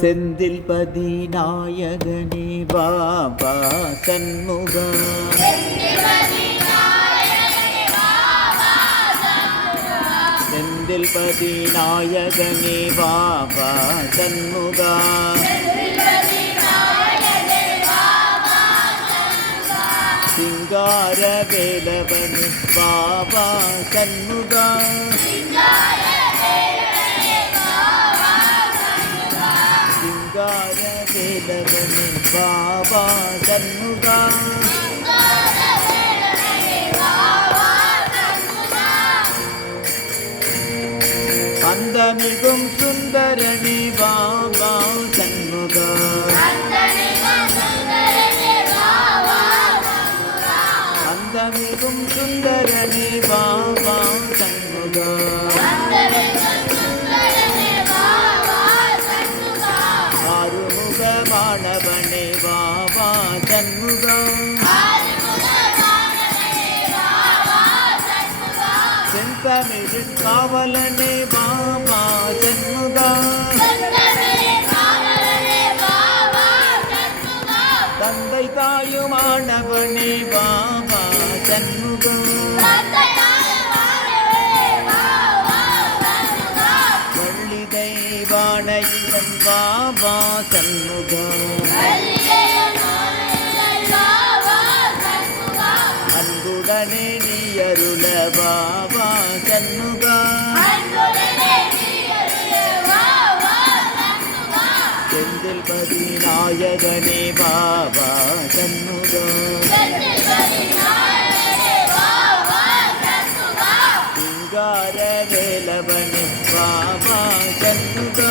செந்தில் பதி நாயகனே பாபா சண்முகா. செந்தில் பதி நாயகனே பாபா சண்முகா. சிங்கார வேலவனு பாபா சண்முகா. வேலவனே பாபா சண்முகா அந்த மிகும் சுந்தரணி பாபா சண்முகா அந்த மிகும் சுந்தரணி பாபா சண்முகா. மாணவனே வாவா சண்முகம் செந்தமிழின் காவலனே வாவா சண்முகம் தந்தை தாயுமானவனே வா பாபா சண்முகா அன்புடனே நீ அருள பாபா சண்முகா செந்தில் பதி நாயகனே பாபா சண்முகா சிங்கார வேலவனே பாபா சண்முகா